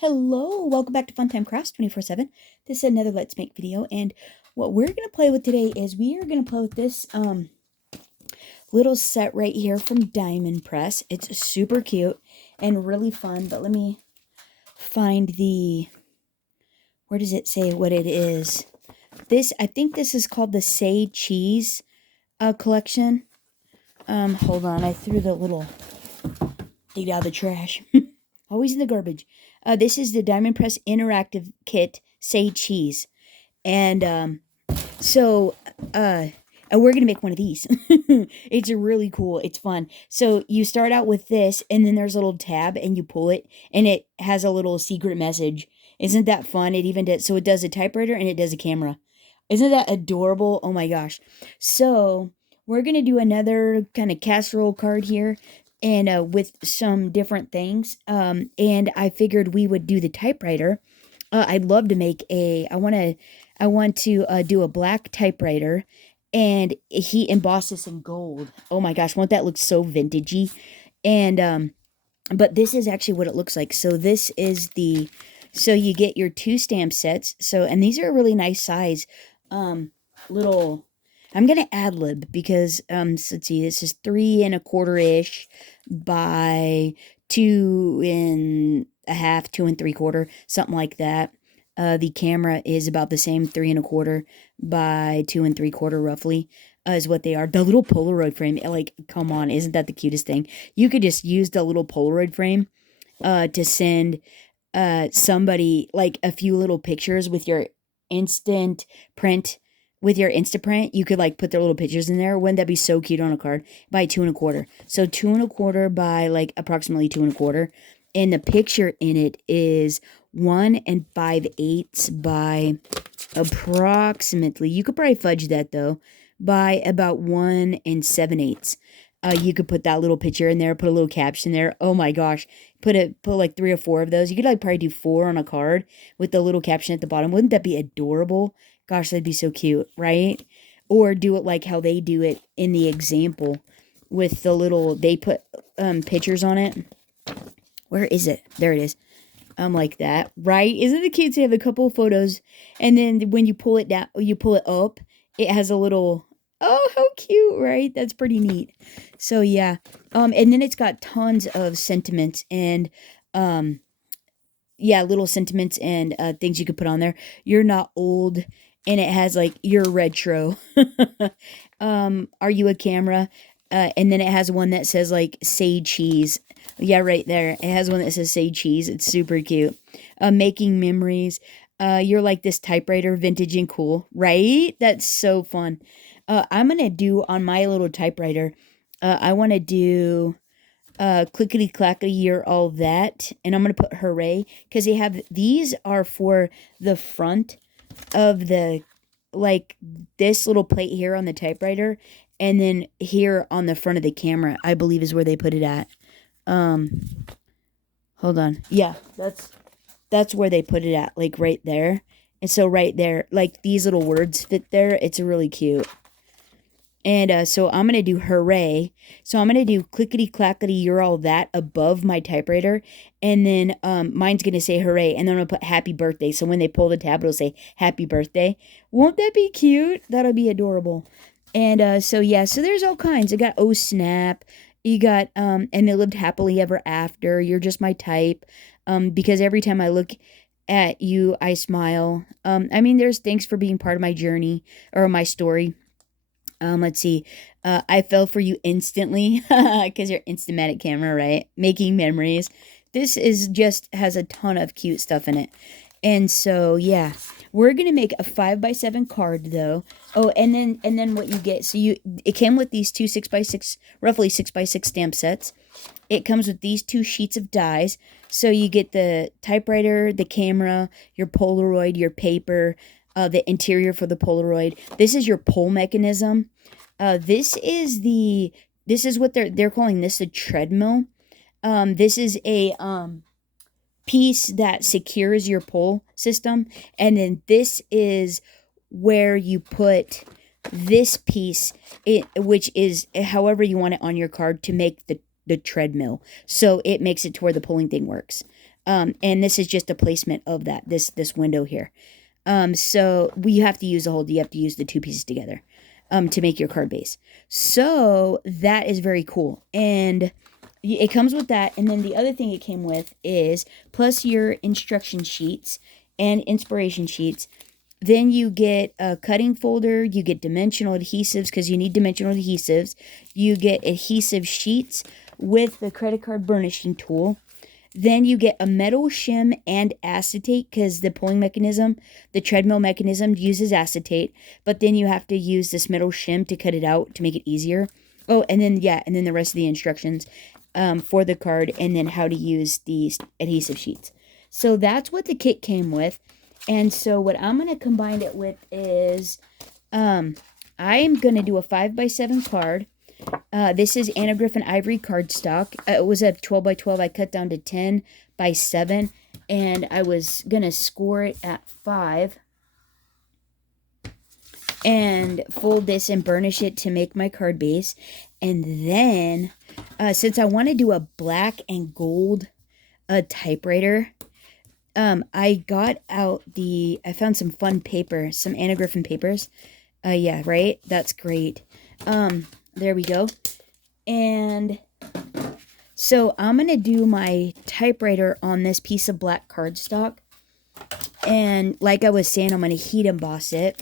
Hello, welcome back to Funtime Crafts 24/7. This is another Let's Make video, and what we're gonna play with today is we are gonna play with this little set right here from Diamond Press. It's super cute and really fun, but let me find where does it say what it is? I think this is called the Say Cheese collection. Hold on, I threw the little thing out of the trash. Always in the garbage. This is the Diamond Press Interactive Kit, Say Cheese. And so we're gonna make one of these. It's really cool. It's fun. So you start out with this, and then there's a little tab, and you pull it, and it has a little secret message. Isn't that fun? It even does. So it does a typewriter and it does a camera. Isn't that adorable? Oh my gosh. So we're gonna do another kind of casserole card here, and with some different things. And I figured we would do the typewriter. I'd love to make I want to do a black typewriter, and he embossed this in gold. Oh my gosh, won't that look so vintagey? And but this is actually what it looks like. So this is so you get your two stamp sets. So, and these are a really nice size. Little, I'm gonna ad lib because so let's see, this is 3 1/4-ish by 2 1/2, 2 3/4, something like that. The camera is about the same, 3 1/4 by 2 3/4 roughly, is what they are. The little Polaroid frame, like, come on, isn't that the cutest thing? You could just use the little Polaroid frame to send somebody like a few little pictures with your instant print. With your Instaprint, you could like put their little pictures in there. Wouldn't that be so cute on a card? By 2 1/4. So 2 1/4 by like approximately 2 1/4. And the picture in it is 1 5/8 by approximately, you could probably fudge that though, by about 1 7/8. You could put that little picture in there, put a little caption there. Oh my gosh. Put like 3 or 4 of those. You could like probably do 4 on a card with the little caption at the bottom. Wouldn't that be adorable? Gosh, that'd be so cute, right? Or do it like how they do it in the example with the little, they put pictures on it. Where is it? There it is. Like that, right? Isn't it cute to have a couple of photos, and then when you pull it down, you pull it up, it has a little, oh, how cute, right? That's pretty neat. So yeah, and then it's got tons of sentiments and, yeah, little sentiments and things you could put on there. You're not old, and it has like you're retro. Are you a camera? And then it has one that says like say cheese. Yeah, right there. It has one that says say cheese. It's super cute. Making memories. You're like this typewriter, vintage and cool, right? That's so fun. I'm gonna do on my little typewriter. I want to do clickety clackety, you're all that, and I'm gonna put hooray because these are for the front of the, like, this little plate here on the typewriter, and then here on the front of the camera, I believe is where they put it at. Hold on. Yeah, that's where they put it at, like right there. And so right there, like these little words fit there. It's really cute. And so I'm going to do hooray. So I'm going to do clickety clackety, you're all that above my typewriter. And then mine's going to say hooray. And then I'm going to put happy birthday. So when they pull the tab, it'll say happy birthday. Won't that be cute? That'll be adorable. And so yeah, so there's all kinds. I got oh snap. You got and they lived happily ever after. You're just my type. Because every time I look at you, I smile. I mean, there's thanks for being part of my journey or my story. Let's see. I fell for you instantly because you're Instamatic camera, right? Making memories. This is just has a ton of cute stuff in it. And so, yeah, we're going to make a 5x7 card though. Oh, and then what you get, so it came with these two 6x6, roughly 6x6 stamp sets. It comes with these 2 sheets of dies. So you get the typewriter, the camera, your Polaroid, your paper, the interior for the Polaroid. This is your pull mechanism. This is what they're calling this a treadmill. This is a piece that secures your pull system, and then this is where you put this piece, which is however you want it on your card to make the treadmill. So it makes it to where the pulling thing works. And this is just a placement of that, this window here. So you have to use you have to use the two pieces together, to make your card base. So that is very cool. And it comes with that. And then the other thing it came with is, plus your instruction sheets and inspiration sheets, then you get a cutting folder, you get dimensional adhesives because you need dimensional adhesives. You get adhesive sheets with the credit card burnishing tool. Then you get a metal shim and acetate because the pulling mechanism, the treadmill mechanism uses acetate, but then you have to use this metal shim to cut it out to make it easier. Oh, and then, yeah, and then the rest of the instructions for the card, and then how to use these adhesive sheets. So that's what the kit came with. And so what I'm going to combine it with is, I am going to do a 5x7 card. This is Anna Griffin Ivory cardstock. It was a 12x12. I cut down to 10x7, and I was going to score it at 5 and fold this and burnish it to make my card base. And then, since I want to do a black and gold typewriter, I got out I found some fun paper, some Anna Griffin papers. Yeah, right? That's great. There we go. And so I'm going to do my typewriter on this piece of black cardstock. And like I was saying, I'm going to heat emboss it.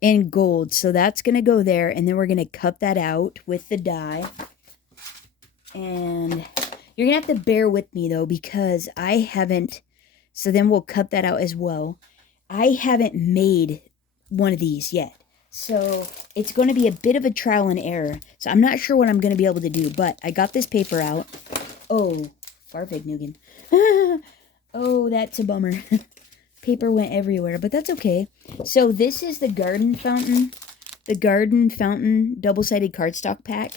In gold. So that's going to go there. And then we're going to cut that out with the die. And you're going to have to bear with me, though, because I haven't. So then we'll cut that out as well. I haven't made one of these yet. So it's going to be a bit of a trial and error. So I'm not sure what I'm going to be able to do. But I got this paper out. Oh, Farfig Nugan. Oh, that's a bummer. Paper went everywhere, but that's okay. So this is the Garden Fountain. The Garden Fountain double-sided cardstock pack.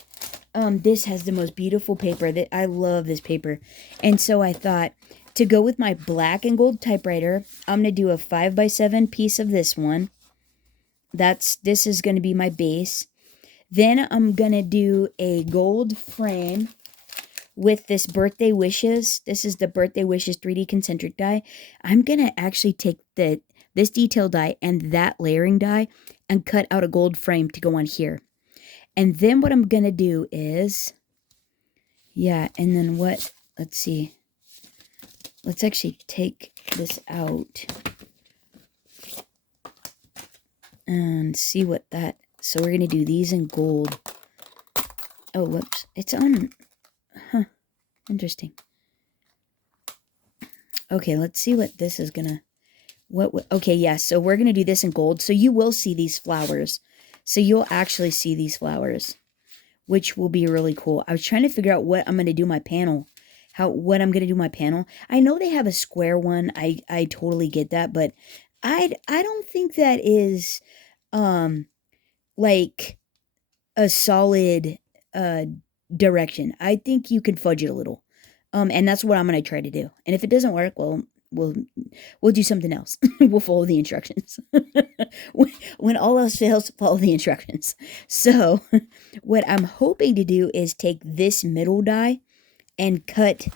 This has the most beautiful paper. I love this paper. And so I thought, to go with my black and gold typewriter, I'm going to do a 5x7 piece of this one. This is going to be my base. Then I'm going to do a gold frame with this Birthday Wishes. This is the Birthday Wishes 3D concentric die. I'm going to actually take this detail die and that layering die and cut out a gold frame to go on here. And then what I'm going to do is, yeah, and then let's see. Let's actually take this out and see what so we're going to do these in gold. Oh, whoops. It's on, interesting. Okay, let's see what this is going to, okay, yeah, so we're going to do this in gold. So you will see these flowers. So you'll actually see these flowers, which will be really cool. I was trying to figure out what I'm going to do my panel. What I'm going to do my panel. I know they have a square one. I totally get that, but I don't think that is like a solid direction. I think you can fudge it a little. And that's what I'm going to try to do. And if it doesn't work, well, we'll do something else. We'll follow the instructions. When all else fails, follow the instructions. So what I'm hoping to do is take this middle die and cut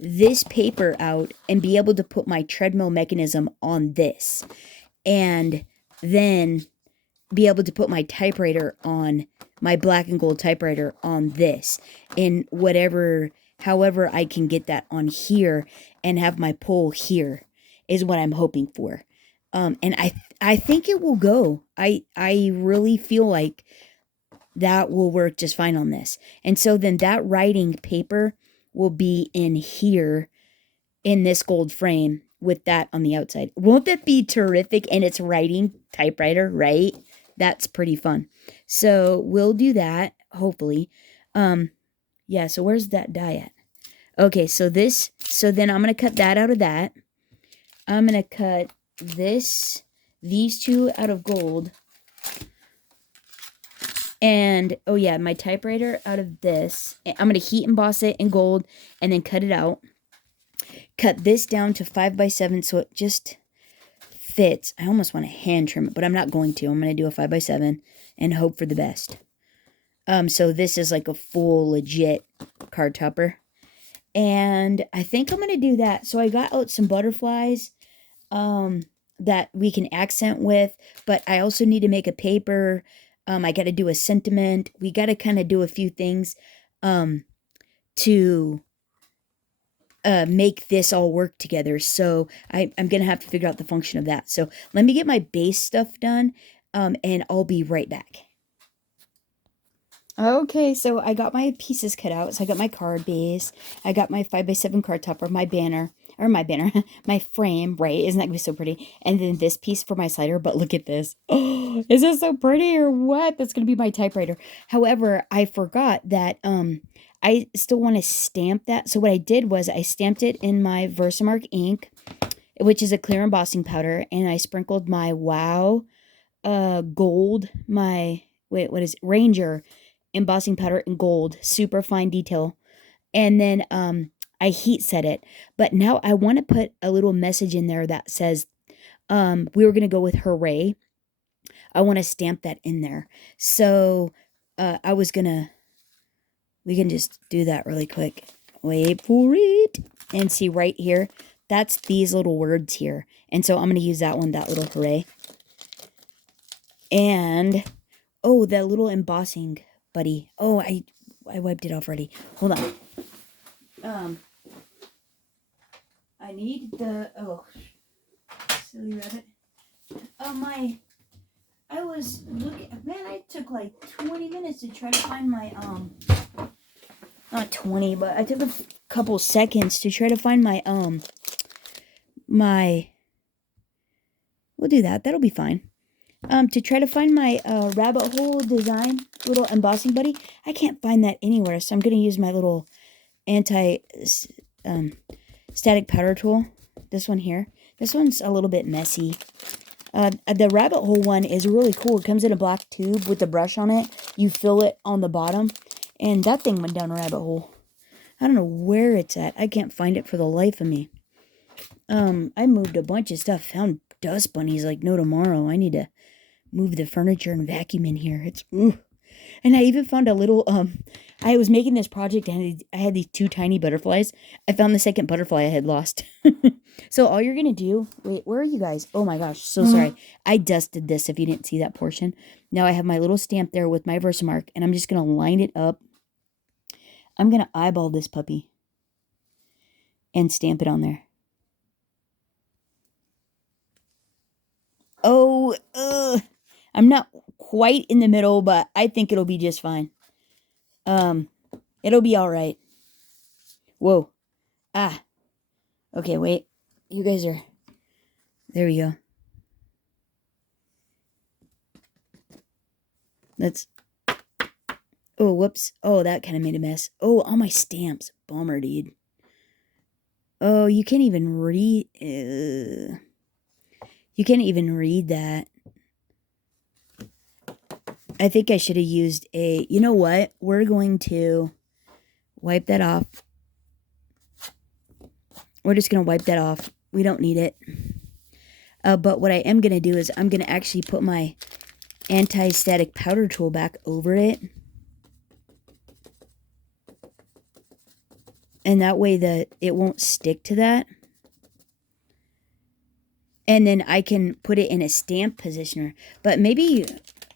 this paper out and be able to put my treadmill mechanism on this. And then be able to put my typewriter on, my black and gold typewriter on this. In however I can get that on here and have my pole here is what I'm hoping for. And I think it will go. I really feel like that will work just fine on this. And so then that writing paper will be in here in this gold frame with that on the outside. Won't that be terrific? And it's writing typewriter, right? That's pretty fun. So we'll do that, hopefully. Yeah, so where's that die at? Okay, so then I'm going to cut that out of that. I'm going to cut these two out of gold. And, oh yeah, my typewriter out of this. I'm going to heat emboss it in gold and then cut it out. Cut this down to 5x7 so it just fits. I almost want to hand trim it, but I'm not going to. I'm going to do a 5x7 and hope for the best. So this is like a full legit card topper. And I think I'm going to do that. So I got out some butterflies that we can accent with, but I also need to make a paper. I got to do a sentiment. We got to kind of do a few things to make this all work together. So I'm going to have to figure out the function of that. So let me get my base stuff done, and I'll be right back. Okay, so I got my pieces cut out. So I got my card base. I got my 5x7 card topper, my banner, my frame, right? Isn't that going to be so pretty? And then this piece for my slider, but look at this. Oh, is this so pretty or what? That's going to be my typewriter. However, I forgot that I still want to stamp that. So what I did was I stamped it in my Versamark ink, which is a clear embossing powder, and I sprinkled my Wow gold, my, wait, what is it? Ranger embossing powder in gold, super fine detail. And then I heat set it. But now I want to put a little message in there that says we were going to go with hooray. I want to stamp that in there. So I was going to, we can just do that really quick. Wait for it. And see right here, that's these little words here. And so I'm going to use that one, that little hooray. And, oh, that little embossing buddy. Oh, I wiped it off already. Hold on. I need the, oh, silly rabbit. I was looking, man, I took like 20 minutes to try to find my, not 20, but I took a couple seconds to try to find my, we'll do that. That'll be fine. To try to find my rabbit hole design little embossing buddy. I can't find that anywhere, so I'm going to use my little static powder tool. This one here. This one's a little bit messy. The rabbit hole one is really cool. It comes in a black tube with the brush on it. You fill it on the bottom, and that thing went down a rabbit hole. I don't know where it's at. I can't find it for the life of me. I moved a bunch of stuff. Found dust bunnies like no tomorrow. I need to move the furniture and vacuum in here. It's ooh. And I even found a little I was making this project and I had these two tiny butterflies. I found the second butterfly I had lost. So all you're gonna do, wait, where are you guys? Oh my gosh, so sorry. I dusted this if you didn't see that portion. Now I have my little stamp there with my Versamark, and I'm just gonna line it up. I'm gonna eyeball this puppy and stamp it on there. Oh, I'm not quite in the middle, but I think it'll be just fine. It'll be all right. Whoa. Ah. Okay, wait. You guys are... There we go. Let's... Oh, whoops. Oh, that kind of made a mess. Oh, all my stamps. Bummer, dude. Oh, you can't even read... You can't even read that. I think I should have used a... You know what? We're going to wipe that off. We're just going to wipe that off. We don't need it. But what I am going to do is I'm going to actually put my anti-static powder tool back over it. And that way it won't stick to that. And then I can put it in a stamp positioner. But maybe...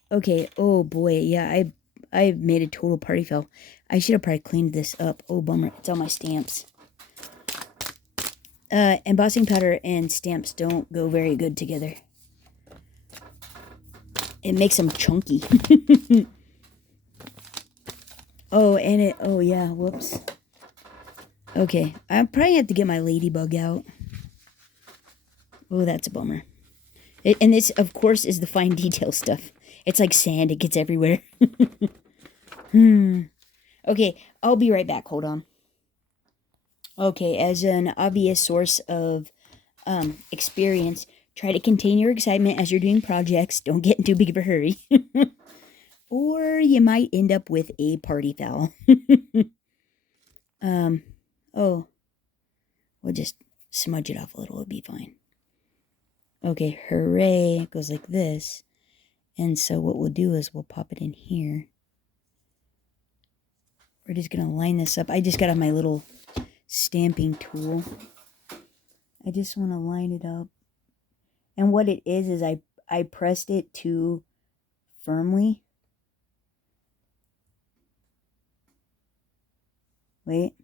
Okay, oh boy, yeah, I made a total party foul. I should have probably cleaned this up. Oh, bummer. It's all my stamps. Embossing powder and stamps don't go very good together. It makes them chunky. Oh, and it... Oh, yeah, whoops. Okay, I probably have to get my ladybug out. Oh, that's a bummer. And this, of course, is the fine detail stuff. It's like sand. It gets everywhere. Okay, I'll be right back. Hold on. Okay, as an obvious source of experience, try to contain your excitement as you're doing projects. Don't get in too big of a hurry. Or you might end up with a party foul. Oh. We'll just smudge it off a little. It'll be fine. Okay, hooray. It goes like this. And so what we'll do is we'll pop it in here. we're just going to line this up. I just got on my little stamping tool. I just want to line it up. And what it is I pressed it too firmly. Wait.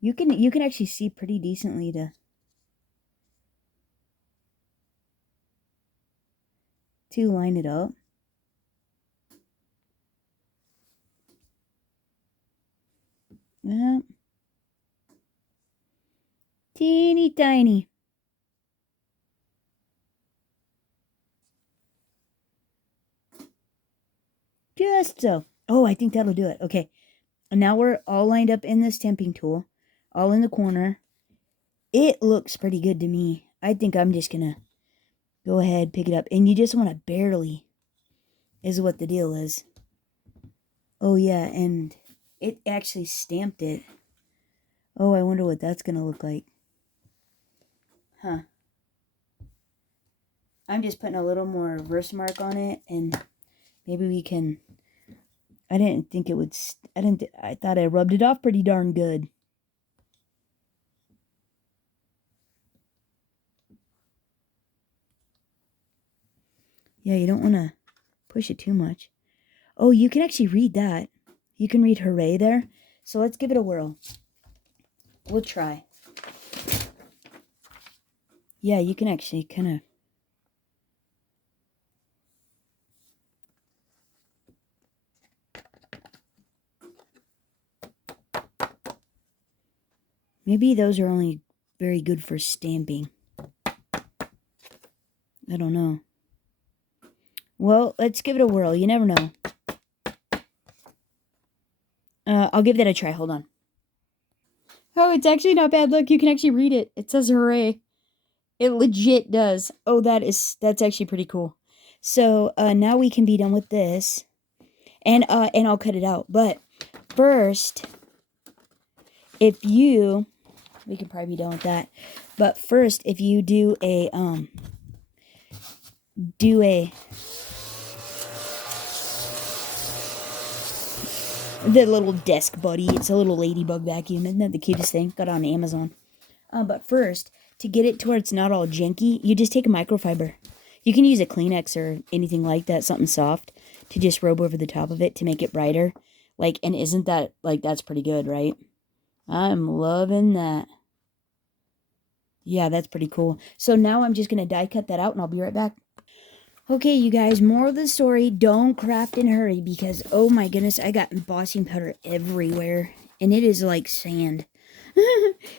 You can actually see pretty decently to line it up. Yeah. Teeny tiny. Just so. Oh, I think that'll do it. Okay. And now we're all lined up in the stamping tool. All in the corner. It looks pretty good to me. I think I'm just gonna go ahead, pick it up. And you just want to barely, is what the deal is. Oh, yeah, and it actually stamped it. Oh, I wonder what that's gonna look like. Huh. I'm just putting a little more Versamark on it, and maybe we can... I didn't think it would... I thought I rubbed it off pretty darn good. Yeah, you don't want to push it too much. Oh, you can actually read that. You can read hooray there. So let's give it a whirl. We'll try. Yeah, you can actually kind of... Maybe those are only very good for stamping. I don't know. Well, let's give it a whirl. You never know. I'll give that a try. Hold on. Oh, it's actually not bad. Look, you can actually read it. It says hooray. It legit does. Oh, that's actually pretty cool. So, now we can be done with this. And I'll cut it out. But first, we can probably be done with that. But first, if you do a the little desk buddy. It's a little ladybug vacuum. Isn't that the cutest thing? Got it on Amazon. But first, to get it to where it's not all janky, you just take a microfiber. You can use a Kleenex or anything like that, something soft, to just rub over the top of it to make it brighter. Like, and isn't that, like, that's pretty good, right? I'm loving that. Yeah, that's pretty cool. So now I'm just going to die cut that out, and I'll be right back. Okay, you guys, more of the story. Don't craft in a hurry because, oh my goodness, I got embossing powder everywhere. And it is like sand.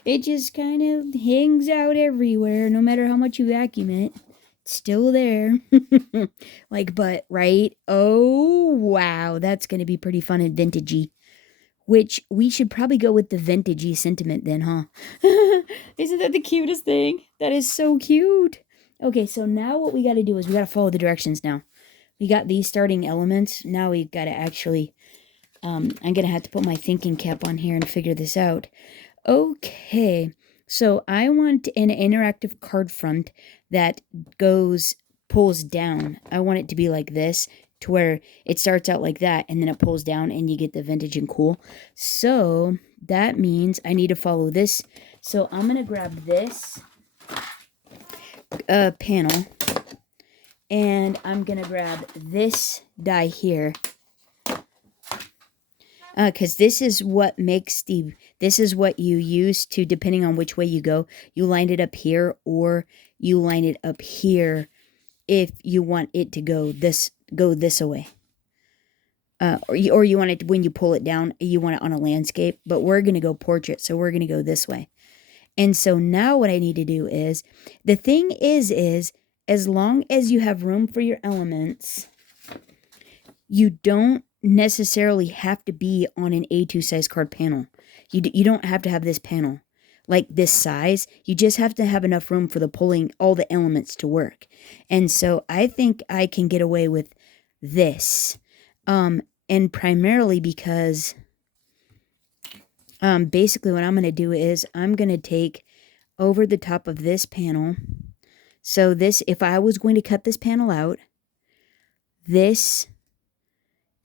It just kind of hangs out everywhere, no matter how much you vacuum it. It's still there. Like, but, right? Oh, wow. That's going to be pretty fun and vintagey. Which, we should probably go with the vintagey sentiment then, huh? Isn't that the cutest thing? That is so cute. Okay, so now what we got to do is we got to follow the directions now. We got these starting elements. Now we've got to actually... I'm going to have to put my thinking cap on here and figure this out. Okay, so I want an interactive card front that pulls down. I want it to be like this, to where it starts out like that, and then it pulls down, and you get the vintage and cool. So that means I need to follow this. So I'm going to grab this panel, and I'm going to grab this die here. Because this is what makes this is what you use to, depending on which way you go, you line it up here or you line it up here if you want it to go this way. Or you want it, when you pull it down, you want it on a landscape, but we're going to go portrait, so we're going to go this way. And so now what I need to do is, the thing is as long as you have room for your elements, you don't necessarily have to be on an A2 size card panel. You don't have to have this panel like this size. You just have to have enough room for the pulling all the elements to work. And so I think I can get away with this. And primarily because basically what I'm going to do is I'm going to take over the top of this panel. So this, if I was going to cut this panel out, this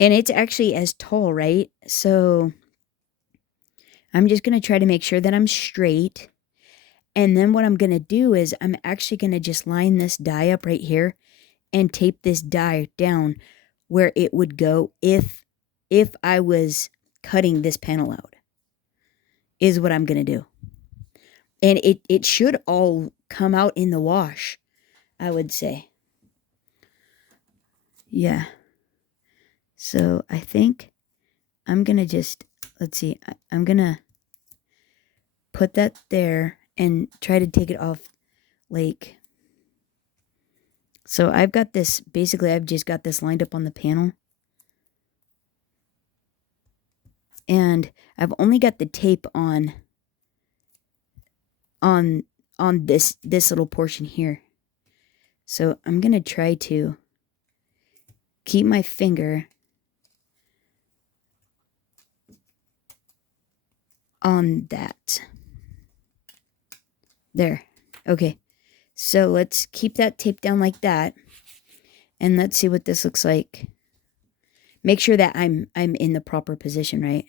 And it's actually as tall, right? So I'm just going to try to make sure that I'm straight. And then what I'm going to do is I'm actually going to just line this die up right here and tape this die down where it would go if I was cutting this panel out, is what I'm going to do. And it should all come out in the wash, I would say. Yeah. So I think I'm going to just, let's see, I'm going to put that there and try to take it off, like, so I've got this, basically I've just got this lined up on the panel. And I've only got the tape on this little portion here. So I'm going to try to keep my finger on that. There. Okay. So let's keep that tape down like that. And let's see what this looks like. Make sure that I'm in the proper position, right?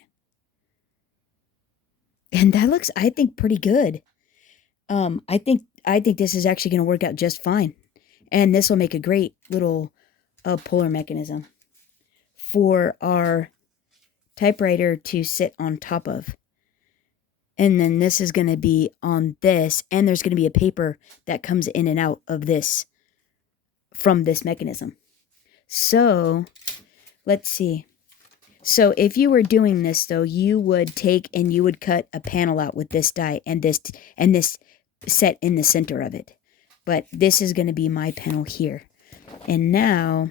And that looks, I think, pretty good. I think this is actually going to work out just fine. And this will make a great little puller mechanism for our typewriter to sit on top of. And then this is going to be on this, and there's going to be a paper that comes in and out of this from this mechanism. So let's see. So if you were doing this, though, you would take and you would cut a panel out with this die and this set in the center of it. But this is going to be my panel here. And now,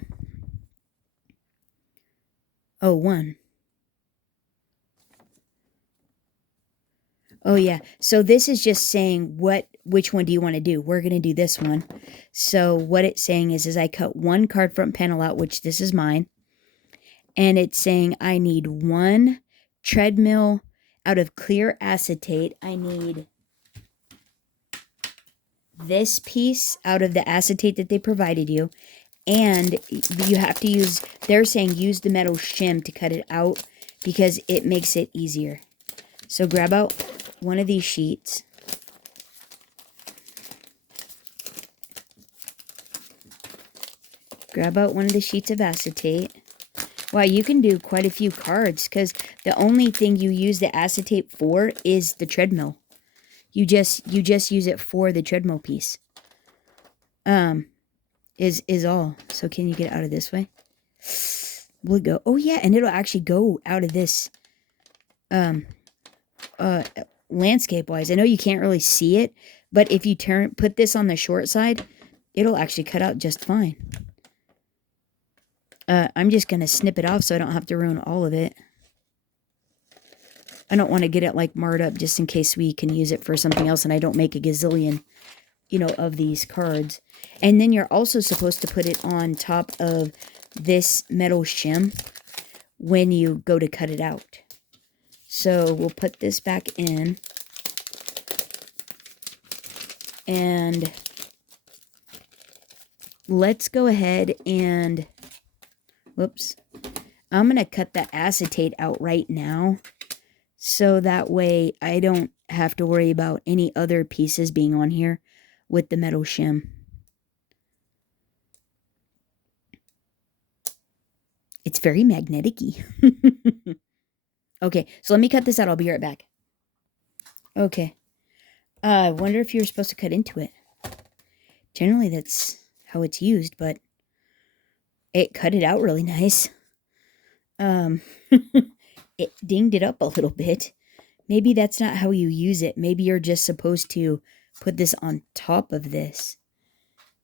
oh, one. Oh, yeah. So this is just saying which one do you want to do? We're going to do this one. So what it's saying is I cut one card front panel out, which this is mine. And it's saying I need one treadmill out of clear acetate. I need this piece out of the acetate that they provided you. And you have to use, they're saying use the metal shim to cut it out because it makes it easier. So grab out one of these sheets. Grab out one of the sheets of acetate. Wow, you can do quite a few cards because the only thing you use the acetate for is the treadmill. You just use it for the treadmill piece. Is all. So can you get out of this way? Will it go? Oh yeah, and it'll actually go out of this landscape wise. I know you can't really see it, but if you put this on the short side, it'll actually cut out just fine. I'm just going to snip it off so I don't have to ruin all of it. I don't want to get it like marred up just in case we can use it for something else and I don't make a gazillion, of these cards. And then you're also supposed to put it on top of this metal shim when you go to cut it out. So we'll put this back in. And let's go ahead and, whoops, I'm going to cut the acetate out right now. So that way I don't have to worry about any other pieces being on here with the metal shim. It's very magnetic-y. Okay, so let me cut this out. I'll be right back. Okay. I wonder if you're supposed to cut into it. Generally, that's how it's used, but it cut it out really nice. It dinged it up a little bit. Maybe that's not how you use it. Maybe you're just supposed to put this on top of this.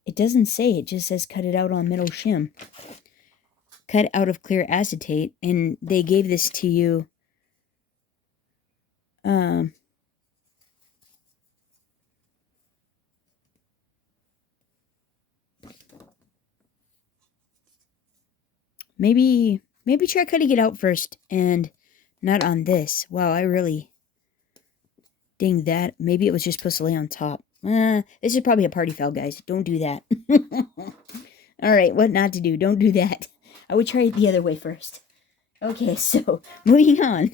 It doesn't say. It just says cut it out on metal shim. Cut out of clear acetate. And they gave this to you. Maybe try cutting it out first and not on this. Wow, I really dinged that. Maybe it was just supposed to lay on top. This is probably a party foul, guys. Don't do that. All right, what not to do. Don't do that. I would try it the other way first. Okay, so moving on.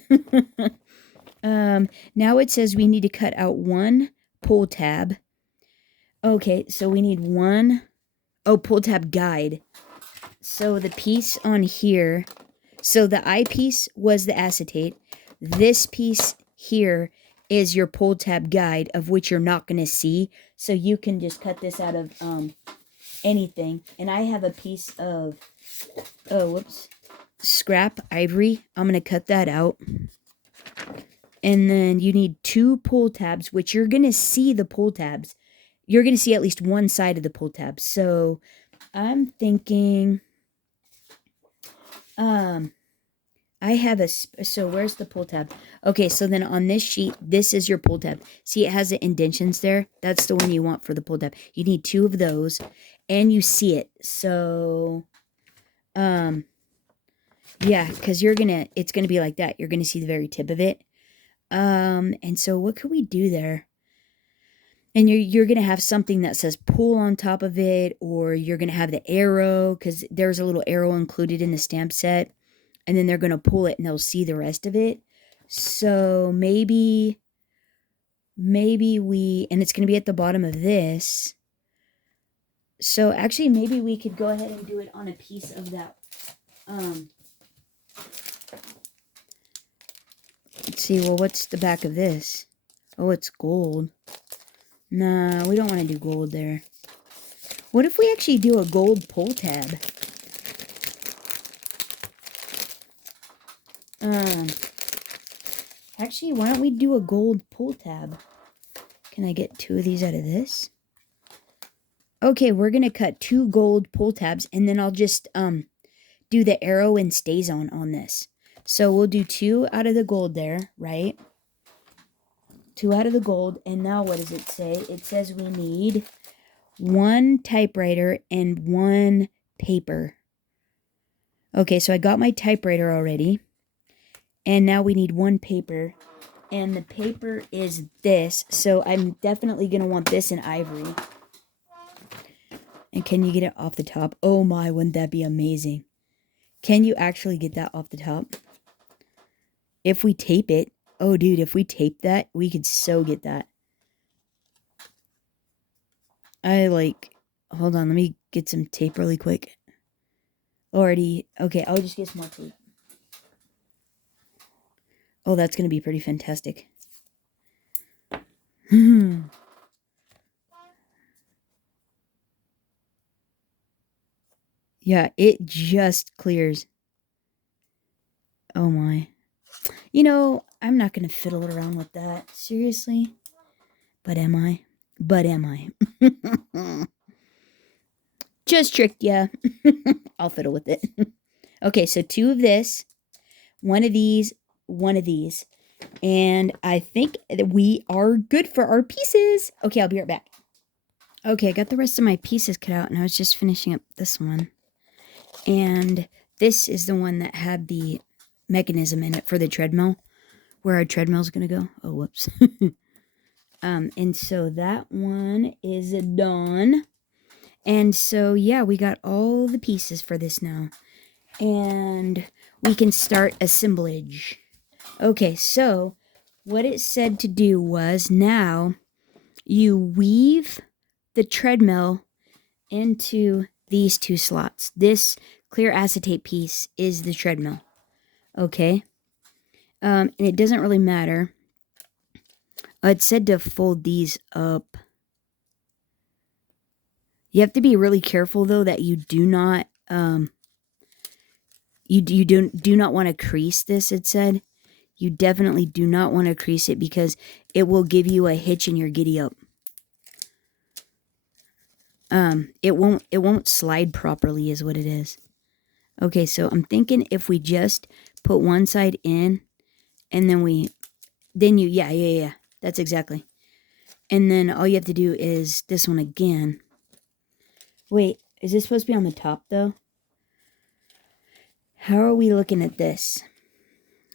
Now it says we need to cut out one pull tab. Okay, so we need one, pull tab guide. So the piece on here, so the eyepiece was the acetate. This piece here is your pull tab guide, of which you're not going to see. So you can just cut this out of anything. And I have a piece of, scrap ivory. I'm going to cut that out. And then you need two pull tabs, which you're going to see the pull tabs. You're going to see at least one side of the pull tab. So I'm thinking, I have so where's the pull tab? Okay, so then on this sheet, this is your pull tab. See, it has the indentions there. That's the one you want for the pull tab. You need two of those, and you see it. So, yeah, because it's gonna be like that. You're gonna see the very tip of it. And so what could we do there? And you're gonna have something that says pull on top of it, or you're gonna have the arrow, because there's a little arrow included in the stamp set. And then they're going to pull it and they'll see the rest of it. So maybe and it's going to be at the bottom of this. So actually maybe we could go ahead and do it on a piece of that. Let's see, well, what's the back of this? Oh, it's gold. Nah, we don't want to do gold there. What if we actually do a gold pull tab? Actually, why don't we do a gold pull tab? Can I get two of these out of this? Okay, we're going to cut two gold pull tabs, and then I'll just do the arrow and stays on this. So we'll do two out of the gold there, right? Two out of the gold, and now what does it say? It says we need one typewriter and one paper. Okay, so I got my typewriter already. And now we need one paper. And the paper is this. So I'm definitely going to want this in ivory. And can you get it off the top? Oh my, wouldn't that be amazing? Can you actually get that off the top? If we tape it. Oh, dude, if we tape that, we could so get that. Hold on, let me get some tape really quick. Okay, I'll just get some more tape. Oh, that's going to be pretty fantastic. Yeah, it just clears. Oh my. You know, I'm not going to fiddle around with that. Seriously? But am I? Just tricked ya. I'll fiddle with it. Okay, so two of this, one of these, one of these. And I think that we are good for our pieces. Okay, I'll be right back. Okay, I got the rest of my pieces cut out, and I was just finishing up this one. And this is the one that had the mechanism in it for the treadmill, where our treadmill's going to go. Oh, whoops. And so that one is done. And so, yeah, we got all the pieces for this now. And we can start assemblage. Okay, so what it said to do was now you weave the treadmill into these two slots. This clear acetate piece is the treadmill. Okay. And it doesn't really matter. It said to fold these up. You have to be really careful though that you do not do not want to crease this, it said. You definitely do not want to crease it because it will give you a hitch in your giddy up. It won't slide properly is what it is. Okay, so I'm thinking if we just put one side in and then yeah. That's exactly. And then all you have to do is this one again. Wait, is this supposed to be on the top though? How are we looking at this?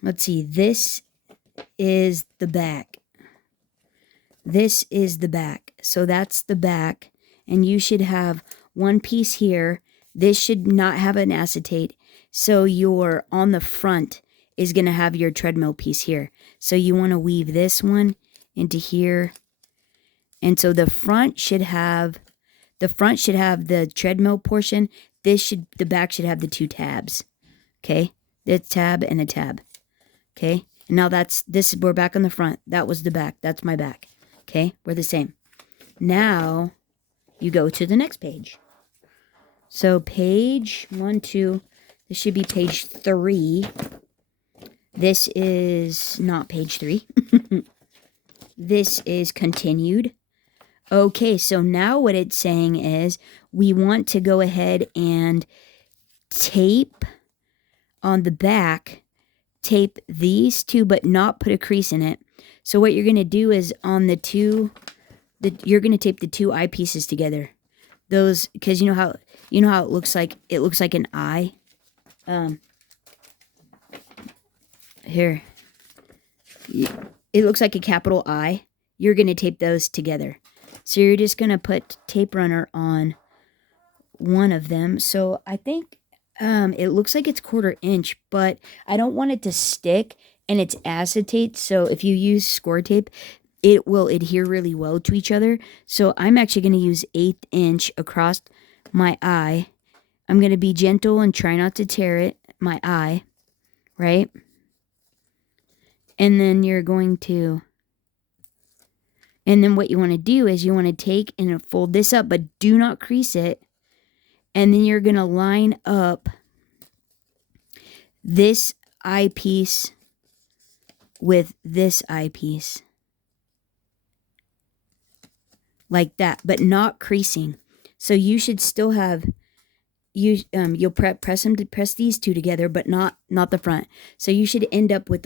Let's see. This is the back. This is the back. So that's the back. And you should have one piece here. This should not have an acetate. So your on the front is going to have your treadmill piece here. So you want to weave this one into here. And so the front should have the treadmill portion. The back should have the two tabs. Okay? This tab and a tab. Okay? And now we're back on the front. That was the back. That's my back. Okay? We're the same. Now you go to the next page. So page 1, 2, this should be page 3. This is not page 3. This is continued. Okay, so now what it's saying is we want to go ahead and tape on the back, tape these two, but not put a crease in it. So what you're going to do is on you're going to tape the two eyepieces together. Those, because you know how it looks like an eye. Here. It looks like a capital I. You're going to tape those together. So you're just going to put tape runner on one of them. So I think it looks like it's 1/4 inch, but I don't want it to stick, and it's acetate. So if you use score tape, it will adhere really well to each other. So I'm actually going to use 1/8 inch across my eye. I'm going to be gentle and try not to tear my eye, right? And then what you want to do is you want to take and fold this up, but do not crease it. And then you're going to line up this eyepiece with this eyepiece. Like that, but not creasing. So you should still have, you'll press these two together, but not the front. So you should end up with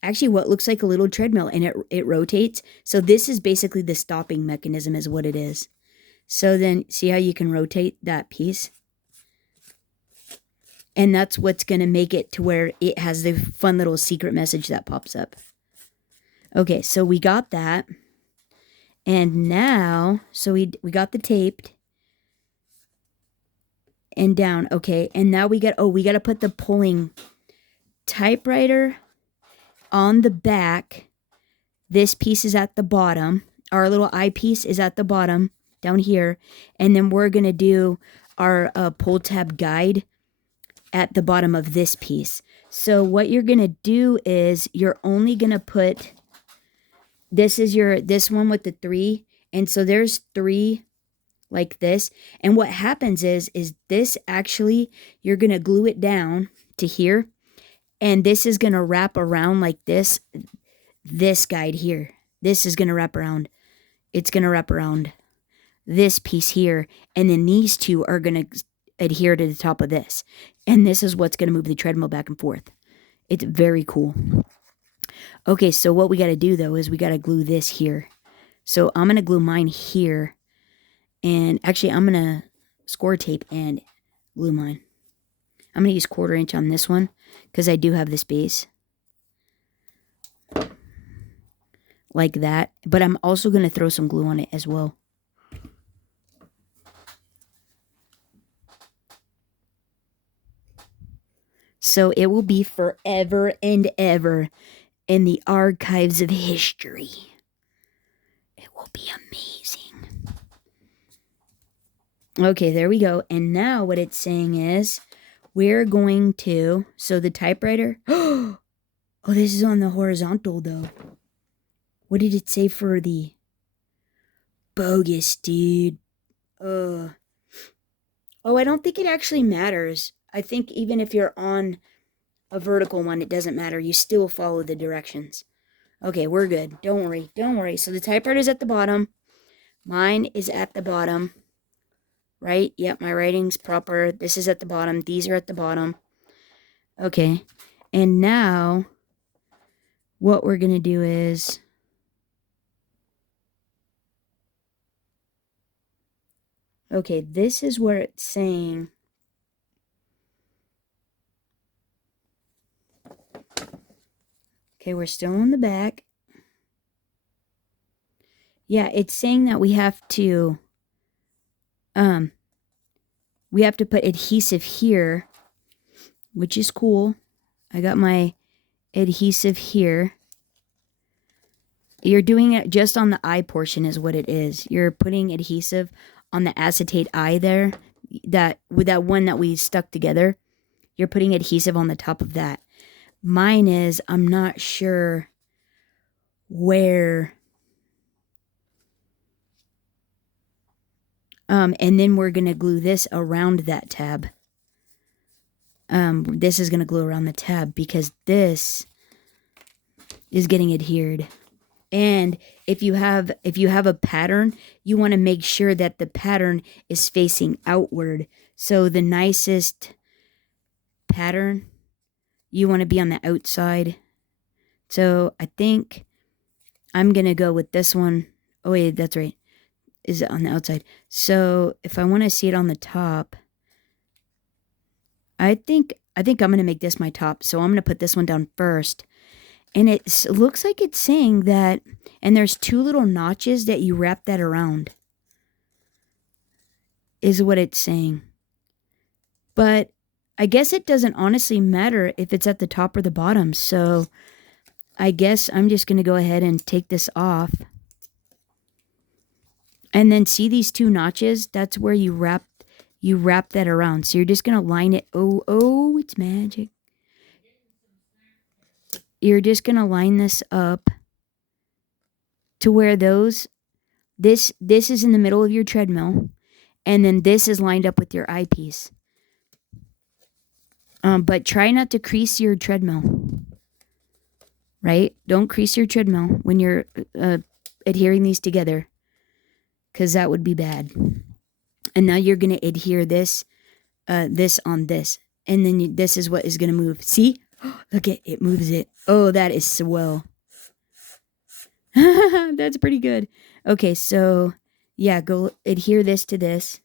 actually what looks like a little treadmill, and it rotates. So this is basically the stopping mechanism is what it is. So then see how you can rotate that piece? And that's what's going to make it to where it has the fun little secret message that pops up. Okay, so we got that. And now, so we got the taped and down. Okay, and now we got to put the pulling typewriter on the back. This piece is at the bottom. Our little eyepiece is at the bottom down here. And then we're going to do our pull tab guide at the bottom of this piece. So what you're going to do is you're only going to put, this one with the 3. And so there's 3 like this. And what happens is this actually, you're going to glue it down to here. And this is going to wrap around like this guide here. This is going to wrap around. It's going to wrap around this piece here. And then these two are going to adhere to the top of this. And this is what's going to move the treadmill back and forth. It's very cool. Okay, so what we got to do, though, is we got to glue this here. So I'm going to glue mine here. And actually, I'm going to score tape and glue mine. I'm going to use 1/4 inch on this one because I do have the space. Like that. But I'm also going to throw some glue on it as well. So it will be forever and ever in the archives of history. It will be amazing. Okay, there we go. And now what it's saying is we're going to, so the typewriter, oh, this is on the horizontal though. What did it say for the bogus, dude? Oh, I don't think it actually matters. I think even if you're on a vertical one, it doesn't matter. You still follow the directions. Okay, we're good. Don't worry. Don't worry. So the typewriter is at the bottom. Mine is at the bottom. Right? Yep, my writing's proper. This is at the bottom. These are at the bottom. Okay. And now, what we're going to do is, okay, this is where it's saying, okay, we're still on the back. Yeah, it's saying that we have to put adhesive here which is cool. I got my adhesive here. You're doing it just on the eye portion is what it is. You're putting adhesive on the acetate eye there. With that one that we stuck together. You're putting adhesive on the top of that. Mine is, I'm not sure where. And then we're going to glue this around that tab. This is going to glue around the tab because this is getting adhered. And if you have a pattern, you want to make sure that the pattern is facing outward. So the nicest pattern, you want to be on the outside. So I think I'm going to go with this one. Oh wait, that's right. Is it on the outside? So if I want to see it on the top, I think I'm going to make this my top. So I'm going to put this one down first. And it looks like it's saying that, and there's 2 little notches that you wrap that around. Is what it's saying. But I guess it doesn't honestly matter if it's at the top or the bottom. So I guess I'm just going to go ahead and take this off. And then see these 2 notches? That's where you wrap that around. So you're just going to line it. Oh, it's magic. You're just going to line this up to where this is in the middle of your treadmill. And then this is lined up with your eyepiece. But try not to crease your treadmill. Right? Don't crease your treadmill when you're adhering these together. Because that would be bad. And now you're going to adhere this on this. And then this is what is going to move. See? Look at it moves it. Oh, that is swell. That's pretty good. Okay, so yeah, go adhere this to this.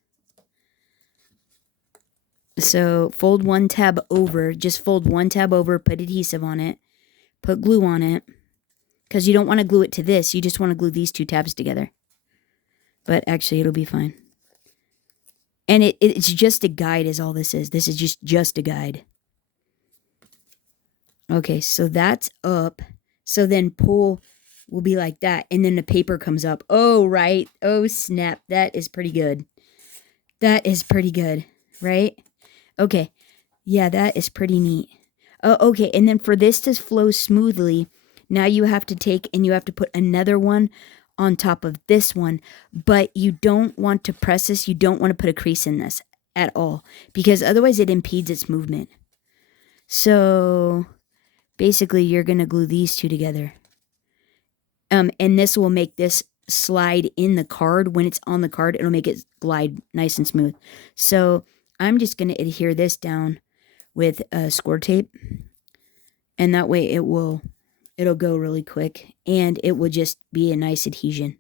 So fold one tab over. Just fold one tab over, put adhesive on it. Put glue on it. Because you don't want to glue it to this. You just want to glue these 2 tabs together. But actually, it'll be fine. And it's just a guide is all this is. This is just a guide. Okay, so that's up. So then pull will be like that. And then the paper comes up. Oh, right. Oh, snap. That is pretty good. That is pretty good, right? Okay. Yeah, that is pretty neat. Oh, okay. And then for this to flow smoothly, now you have to take and you have to put another one on top of this one. But you don't want to press this. You don't want to put a crease in this at all. Because otherwise it impedes its movement. So basically you're going to glue these 2 together. And this will make this slide in the card. When it's on the card, it'll make it glide nice and smooth. So I'm just going to adhere this down with score tape. And that way it'll go really quick. And it will just be a nice adhesion.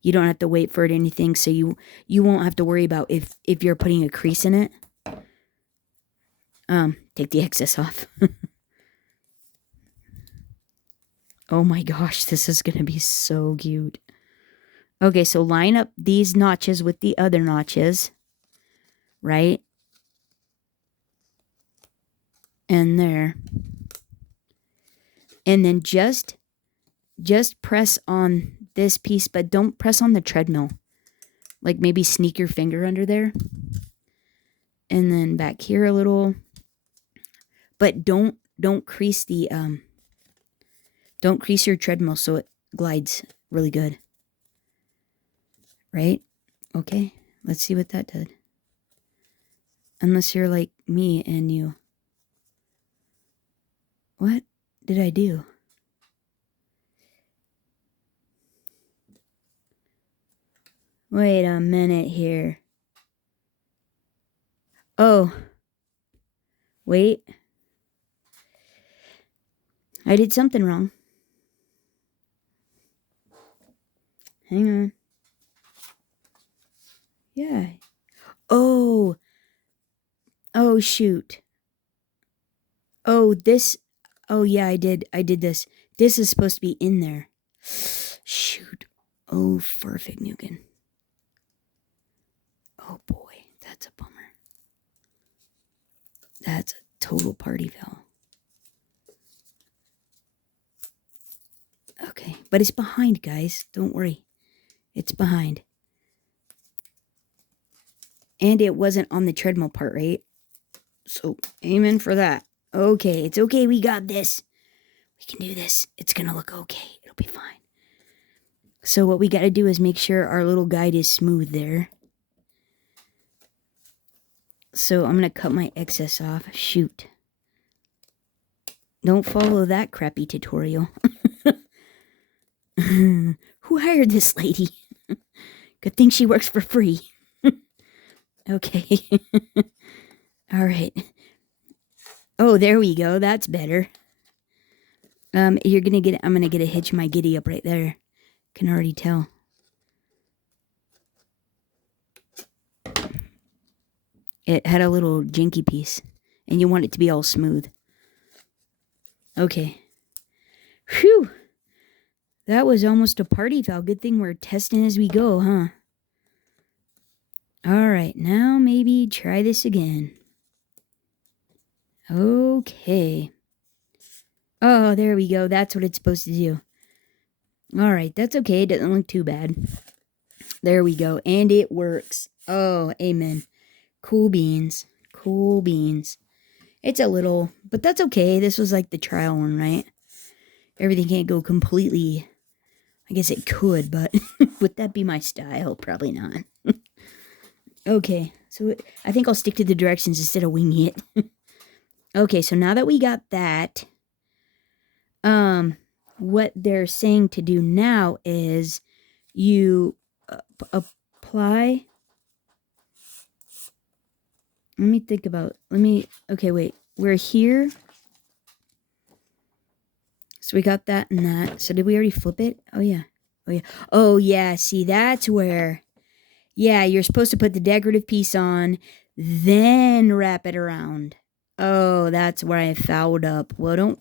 You don't have to wait for it or anything. So you won't have to worry about if you're putting a crease in it. Take the excess off. Oh my gosh, this is going to be so cute. Okay, so line up these notches with the other notches. Right? And there. And then just press on this piece, but don't press on the treadmill. Like maybe sneak your finger under there. And then back here a little. But don't crease the don't crease your treadmill so it glides really good. Right? Okay. Let's see what that did. Unless you're like me and you. What did I do? Wait a minute here. Oh. Wait. I did something wrong. Hang on. Yeah. Oh. Oh, shoot. Oh, this. Oh, yeah, I did this. This is supposed to be in there. Shoot. Oh, perfect, Nugan. Oh, boy. That's a bummer. That's a total party foul. Okay, but it's behind, guys. Don't worry. It's behind. And it wasn't on the treadmill part, right? So, amen for that. Okay, it's okay. We got this. We can do this. It's going to look okay. It'll be fine. So what we got to do is make sure our little guide is smooth there. So I'm going to cut my excess off. Shoot. Don't follow that crappy tutorial. Who hired this lady? Good thing she works for free. Okay. All right. Oh, there we go. That's better. I'm gonna get a hitch my giddy up right there. Can already tell. It had a little jinky piece, and you want it to be all smooth. Okay. Phew. That was almost a party foul. Good thing we're testing as we go, huh? All right, now maybe try this again. Okay. Oh, there we go. That's what it's supposed to do. All right, that's okay. It doesn't look too bad. There we go. And it works. Oh, amen. Cool beans. Cool beans. It's a little, but that's okay. This was like the trial one, right? Everything can't go completely. I guess it could, but would that be my style? Probably not. Okay, so I think I'll stick to the directions instead of winging it. Okay, so now that we got that, what they're saying to do now is you apply. Okay, wait. We're here. So we got that and that. So did we already flip it? Oh, yeah. Oh, yeah. Oh, yeah. See, that's where. Yeah, you're supposed to put the decorative piece on, then wrap it around. Oh, that's where I fouled up. Well, don't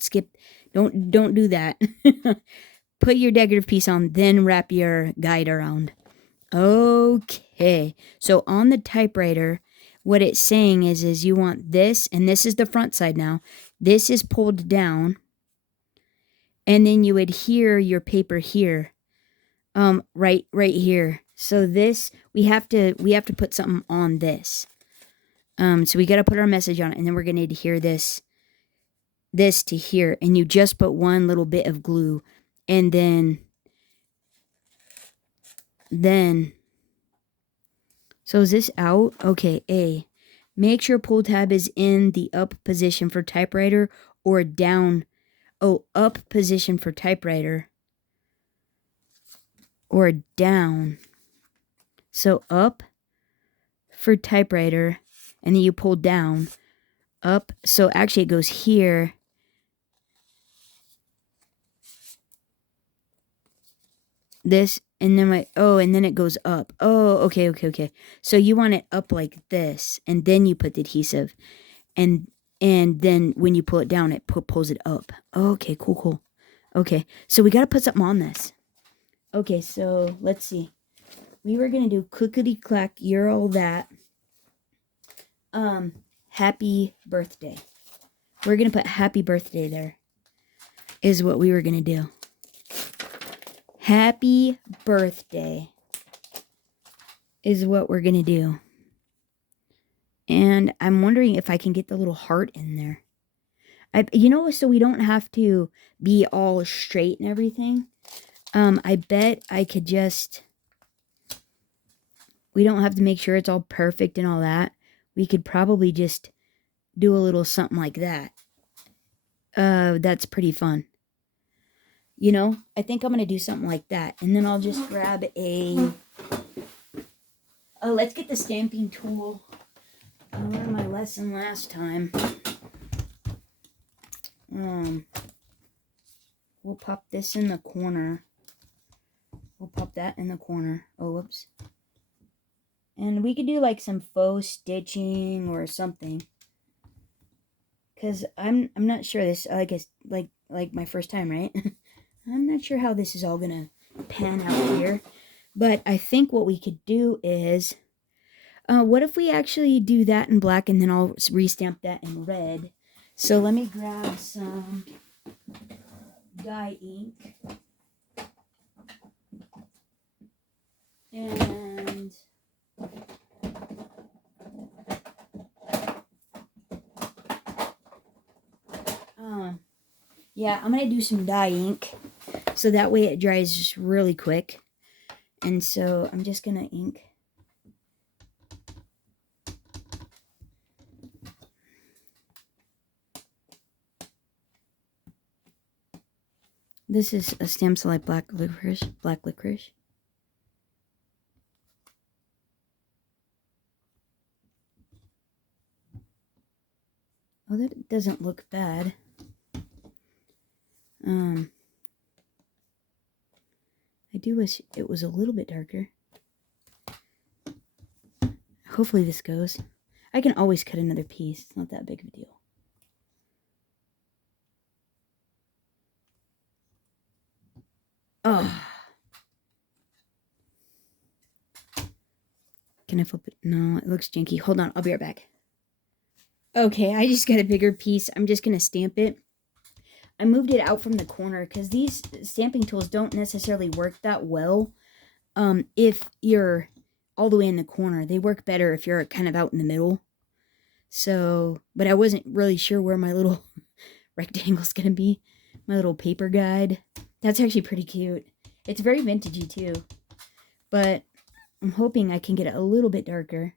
do that. Put your decorative piece on, then wrap your guide around. Okay. So on the typewriter, what it's saying is you want this, and this is the front side now. This is pulled down, and then you adhere your paper here. Right here. So this, we have to put something on this. So we got to put our message on it, and then we're going to adhere this to here, and you just put one little bit of glue, and then, so is this out? Okay, A. Make sure pull tab is in the up position for typewriter or down. Oh, up position for typewriter or down. So up for typewriter, and then you pull down, up. So actually it goes here. This, and then and then it goes up. Oh, okay. So you want it up like this, and then you put the adhesive, and then when you pull it down, it pulls it up. Okay, cool. Okay, so we got to put something on this. Okay, so let's see. We were going to do clickety clack, you're all that. Happy birthday. We're going to put happy birthday there. Is what we were going to do. Happy birthday is what we're going to do. And I'm wondering if I can get the little heart in there. So we don't have to be all straight and everything. I bet I could just, we don't have to make sure it's all perfect and all that. We could probably just do a little something like that. That's pretty fun. I think I'm going to do something like that. And then I'll just grab let's get the stamping tool. I learned my lesson last time. We'll pop this in the corner. We'll pop that in the corner. Oh, whoops. And we could do like some faux stitching or something. Because I'm not sure this, I guess, like my first time, right? I'm not sure how this is all going to pan out here. But I think what we could do is, what if we actually do that in black and then I'll restamp that in red? So let me grab some dye ink. And yeah, I'm going to do some dye ink. So that way it dries just really quick. And so I'm just going to ink. This is a Stamp Select black licorice. Oh, that doesn't look bad. I do wish it was a little bit darker. Hopefully this goes. I can always cut another piece. It's not that big of a deal. Oh. Can I flip it? No, it looks janky. Hold on, I'll be right back. Okay, I just got a bigger piece. I'm just going to stamp it. I moved it out from the corner because these stamping tools don't necessarily work that well if you're all the way in the corner. They work better if you're kind of out in the middle. So, but I wasn't really sure where my little rectangle's going to be. My little paper guide. That's actually pretty cute. It's very vintagey too. But I'm hoping I can get it a little bit darker.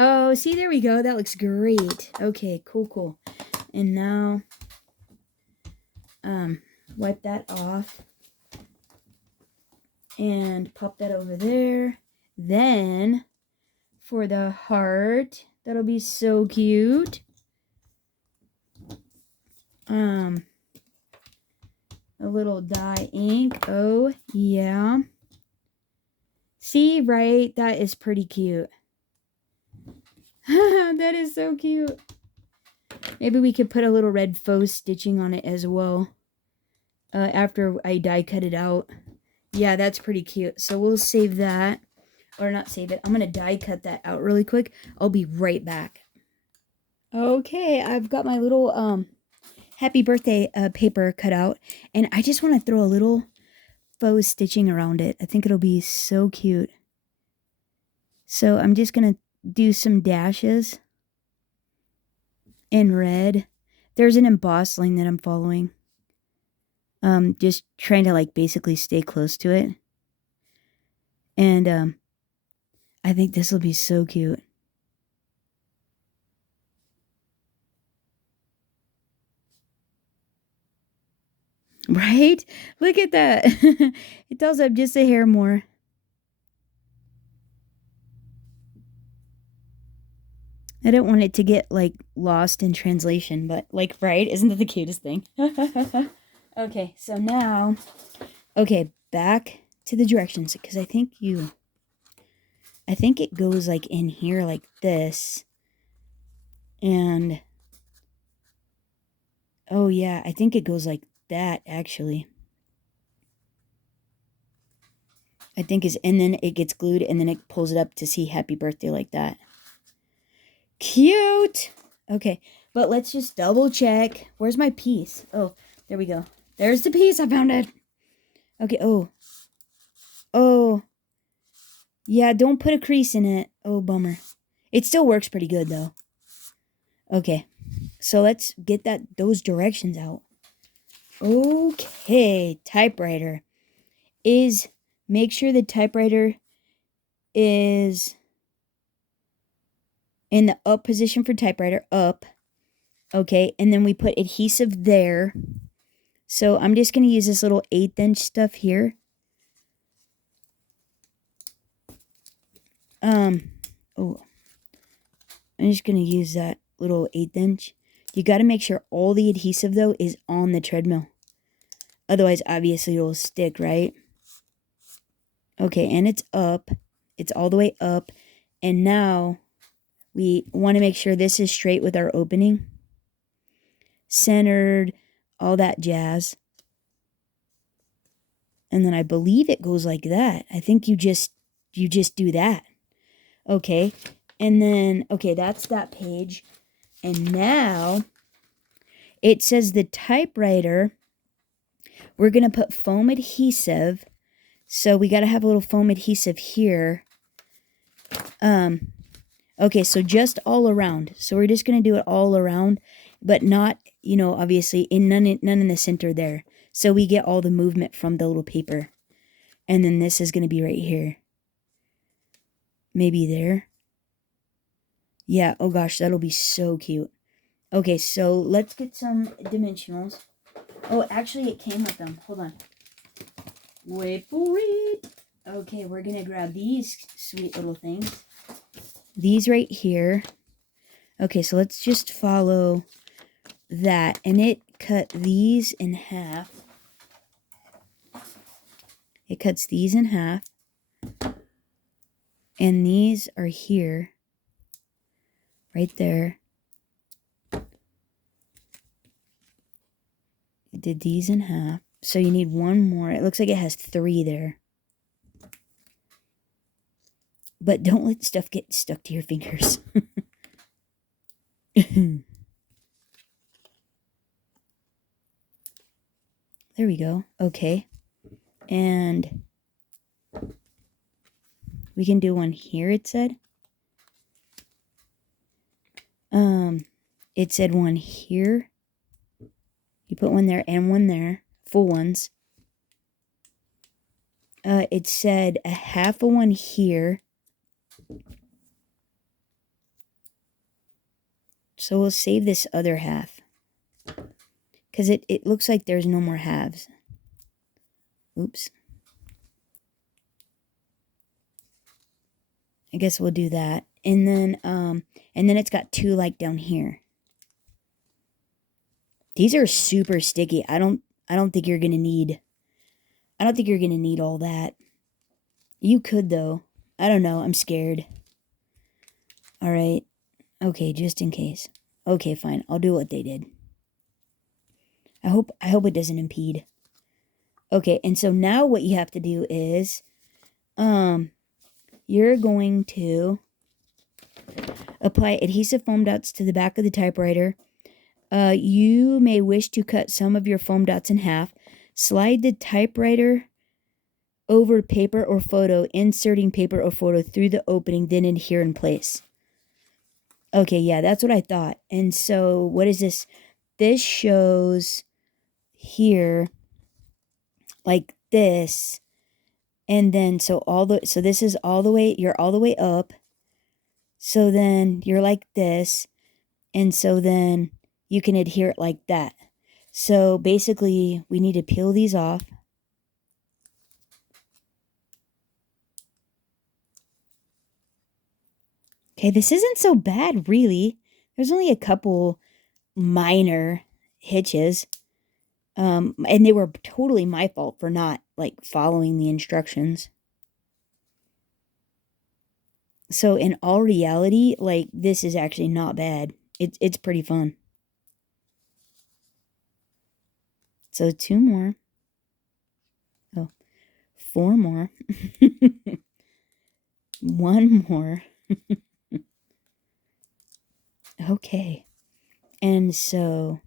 Oh, see, there we go. That looks great. Okay, cool. And now, wipe that off. And pop that over there. Then, for the heart, that'll be so cute. A little dye ink. Oh, yeah. See, right? That is pretty cute. That is so cute. Maybe we could put a little red faux stitching on it as well. After I die cut it out. Yeah, that's pretty cute. So we'll save that. Or not save it. I'm going to die cut that out really quick. I'll be right back. Okay, I've got my little happy birthday paper cut out. And I just want to throw a little faux stitching around it. I think it'll be so cute. So I'm just going to do some dashes in red. There's an embossing that I'm following. Just trying to like basically stay close to it. And I think this will be so cute. Right? Look at that. It does up just a hair more. I don't want it to get like lost in translation, but like, right? Isn't that the cutest thing? Okay, so now, okay, back to the directions because I think it goes like in here like this. And oh yeah, I think it goes like that actually. I think and then it gets glued and then it pulls it up to see happy birthday like that. Cute. Okay, but let's just double check. Where's my piece? Oh, there we go. There's the piece. I found it. Okay, oh. Yeah, don't put a crease in it. Oh, bummer. It still works pretty good though. Okay, so let's get those directions out. Okay, typewriter make sure the typewriter is in the up position for typewriter, up. Okay, and then we put adhesive there. So I'm just going to use this little 1/8 inch stuff here. I'm just going to use that little 1/8 inch. You got to make sure all the adhesive though is on the treadmill. Otherwise, obviously it'll stick, right? Okay, and it's up. It's all the way up. And now we want to make sure this is straight with our opening. Centered, all that jazz. And then I believe it goes like that. I think you just do that. Okay. And then, okay, that's that page. And now it says the typewriter, we're going to put foam adhesive. So we got to have a little foam adhesive here. Okay, so just all around. So we're just going to do it all around, but not, you know, obviously none in the center there. So we get all the movement from the little paper. And then this is going to be right here. Maybe there. Yeah, oh gosh, that'll be so cute. Okay, so let's get some dimensionals. Oh, actually it came with them. Hold on. Wait for it. Okay, we're going to grab these sweet little things. These right here. Okay, so let's just follow that. And it cut these in half. It cuts these in half. And these are here. Right there. It did these in half. So you need one more. It looks like it has 3 there. But don't let stuff get stuck to your fingers. There we go. Okay. And we can do one here, it said. It said one here. You put one there and one there. Full ones. It said a half of one here. So we'll save this other half. Because it looks like there's no more halves. Oops. I guess we'll do that. And then it's got 2 like down here. These are super sticky. I don't think you're gonna need all that. You could though. I don't know. I'm scared. Alright. Okay, just in case. Okay, fine. I'll do what they did. I hope it doesn't impede. Okay, and so now what you have to do is you're going to apply adhesive foam dots to the back of the typewriter. You may wish to cut some of your foam dots in half. Slide the typewriter over paper or photo, inserting paper or photo through the opening, then adhere in place. Okay, yeah, that's what I thought. And so what is this? This shows here like this. And then so this is all the way, you're all the way up. So then you're like this. And so then you can adhere it like that. So basically we need to peel these off. Okay, this isn't so bad, really. There's only a couple minor hitches. And they were totally my fault for not, like, following the instructions. So in all reality, like, this is actually not bad. It's pretty fun. So 2 more. Oh, 4 more. 1 more. Okay. And so,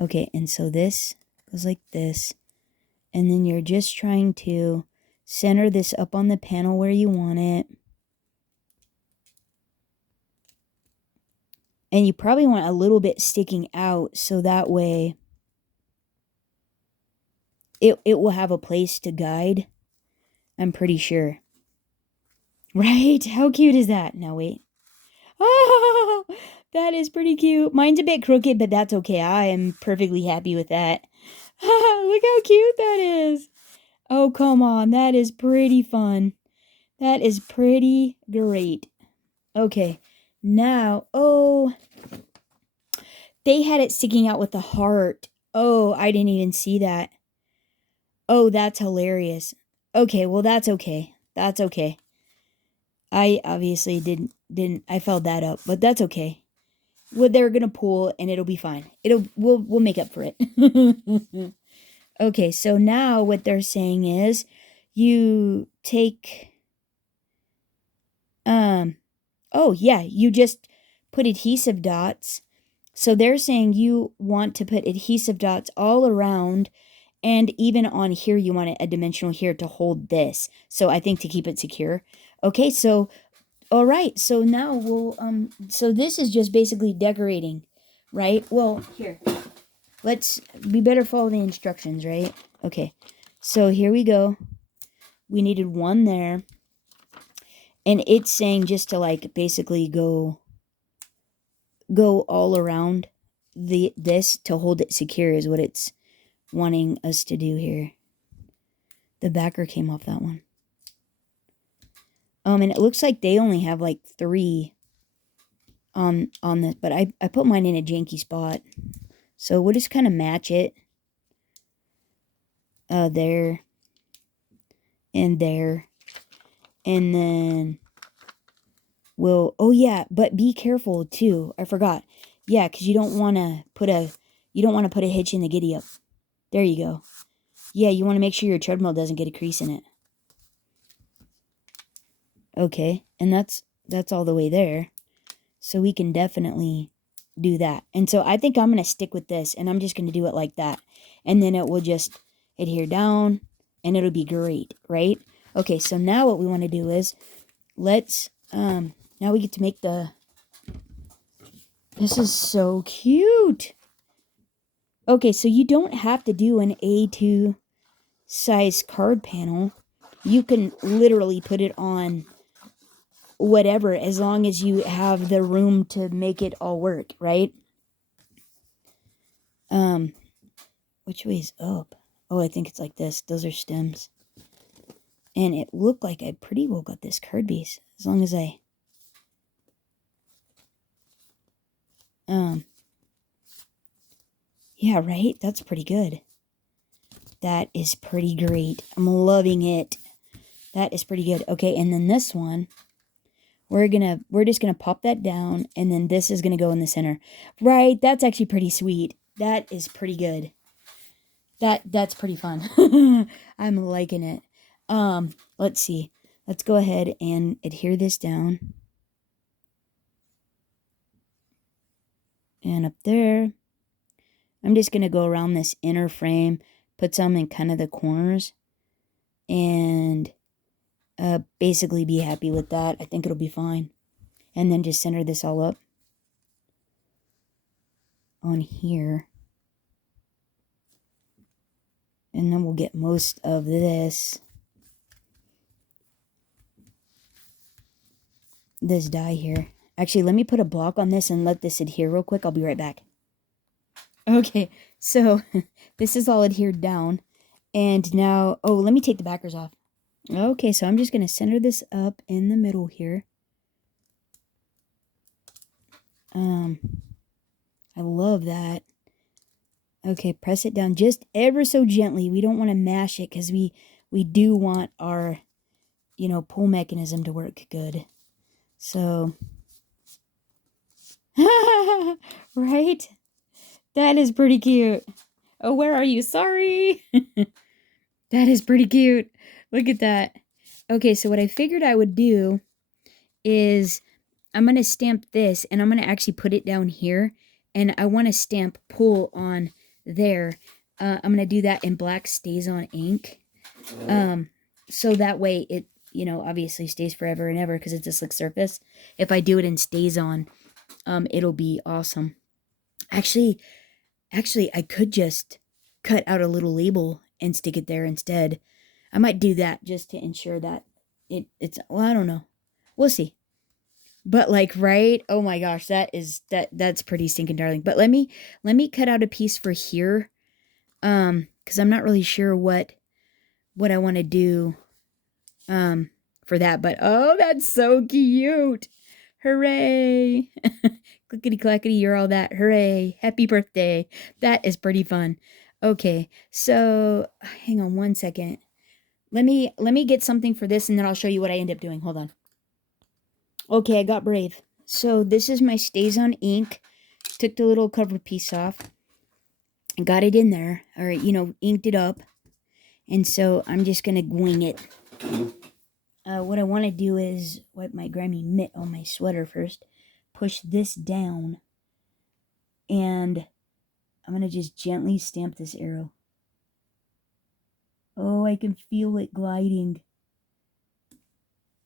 okay, and so this goes like this. And then you're just trying to center this up on the panel where you want it. And you probably want a little bit sticking out so that way it will have a place to guide. I'm pretty sure. Right? How cute is that? Now wait. Oh, that is pretty cute. Mine's a bit crooked, but that's okay. I am perfectly happy with that. Look how cute that is. Oh, come on. That is pretty fun. That is pretty great. Okay. Now, oh, they had it sticking out with the heart. Oh, I didn't even see that. Oh, that's hilarious. Okay, well, that's okay. That's okay. I obviously didn't I fouled that up, but that's okay. Well, they're gonna pull and it'll be fine. We'll make up for it. Okay, so now what they're saying is you take Oh, yeah, you just put adhesive dots. So they're saying you want to put adhesive dots all around, and even on here, you want a dimensional here to hold this. So I think to keep it secure. Okay, so, all right, so now so this is just basically decorating, right? Well, here, we better follow the instructions, right? Okay, so here we go. We needed one there. And it's saying just to like basically go all around this to hold it secure is what it's wanting us to do here. The backer came off that one. And it looks like they only have like 3 on this, but I put mine in a janky spot. So we'll just kind of match it. There. And there. And then oh yeah, but be careful too. I forgot. Yeah, because you don't want to put a hitch in the giddy up. There you go. Yeah, you want to make sure your treadmill doesn't get a crease in it. Okay, and that's all the way there. So we can definitely do that. And so I think I'm going to stick with this, and I'm just going to do it like that. And then it will just adhere down, and it'll be great, right? Okay, so now what we want to do is, now we get to make this is so cute. Okay, so you don't have to do an A2 size card panel. You can literally put it on whatever, as long as you have the room to make it all work, right? Which way is up? Oh, I think it's like this. Those are stems. And it looked like I pretty well got this card base, as long as I... Yeah, right? That's pretty good. That is pretty great. I'm loving it. That is pretty good. Okay, and then this one, we're just gonna pop that down, and then this is gonna go in the center. Right, that's actually pretty sweet. That is pretty good. That's pretty fun. I'm liking it. Let's see. Let's go ahead and adhere this down. And up there. I'm just gonna go around this inner frame, put some in kind of the corners, and basically be happy with that. I think it'll be fine. And then just center this all up on here. And then we'll get most of this die here. Actually, let me put a block on this and let this adhere real quick. I'll be right back. Okay, so this is all adhered down. And now, oh, let me take the backers off. Okay, so I'm just going to center this up in the middle here. I love that. Okay, press it down just ever so gently. We don't want to mash it because we do want our, pull mechanism to work good. So, right? That is pretty cute. Oh, where are you? Sorry. That is pretty cute. Look at that. Okay, so what I figured I would do is I'm going to stamp this, and I'm going to actually put it down here, and I want to stamp pull on there. I'm going to do that in black StazOn ink. So that way it, obviously stays forever and ever because it's a slick surface. If I do it in StazOn, it'll be awesome. Actually, I could just cut out a little label and stick it there instead. I might do that just to ensure that it's, well, I don't know. We'll see. But like, right? Oh my gosh, that's pretty stinking darling. But let me cut out a piece for here. Because I'm not really sure what I want to do for that. But oh, that's so cute. Hooray. Clickety clackety, you're all that. Hooray. Happy birthday. That is pretty fun. Okay, so hang on one second. Let me get something for this, and then I'll show you what I end up doing. Hold on. Okay, I got brave. So this is my StazOn ink. Took the little cover piece off. And got it in there. Or, inked it up. And so I'm just going to wing it. what I want to do is wipe my grimy mitt on my sweater first. Push this down. And I'm going to just gently stamp this arrow. Oh, I can feel it gliding.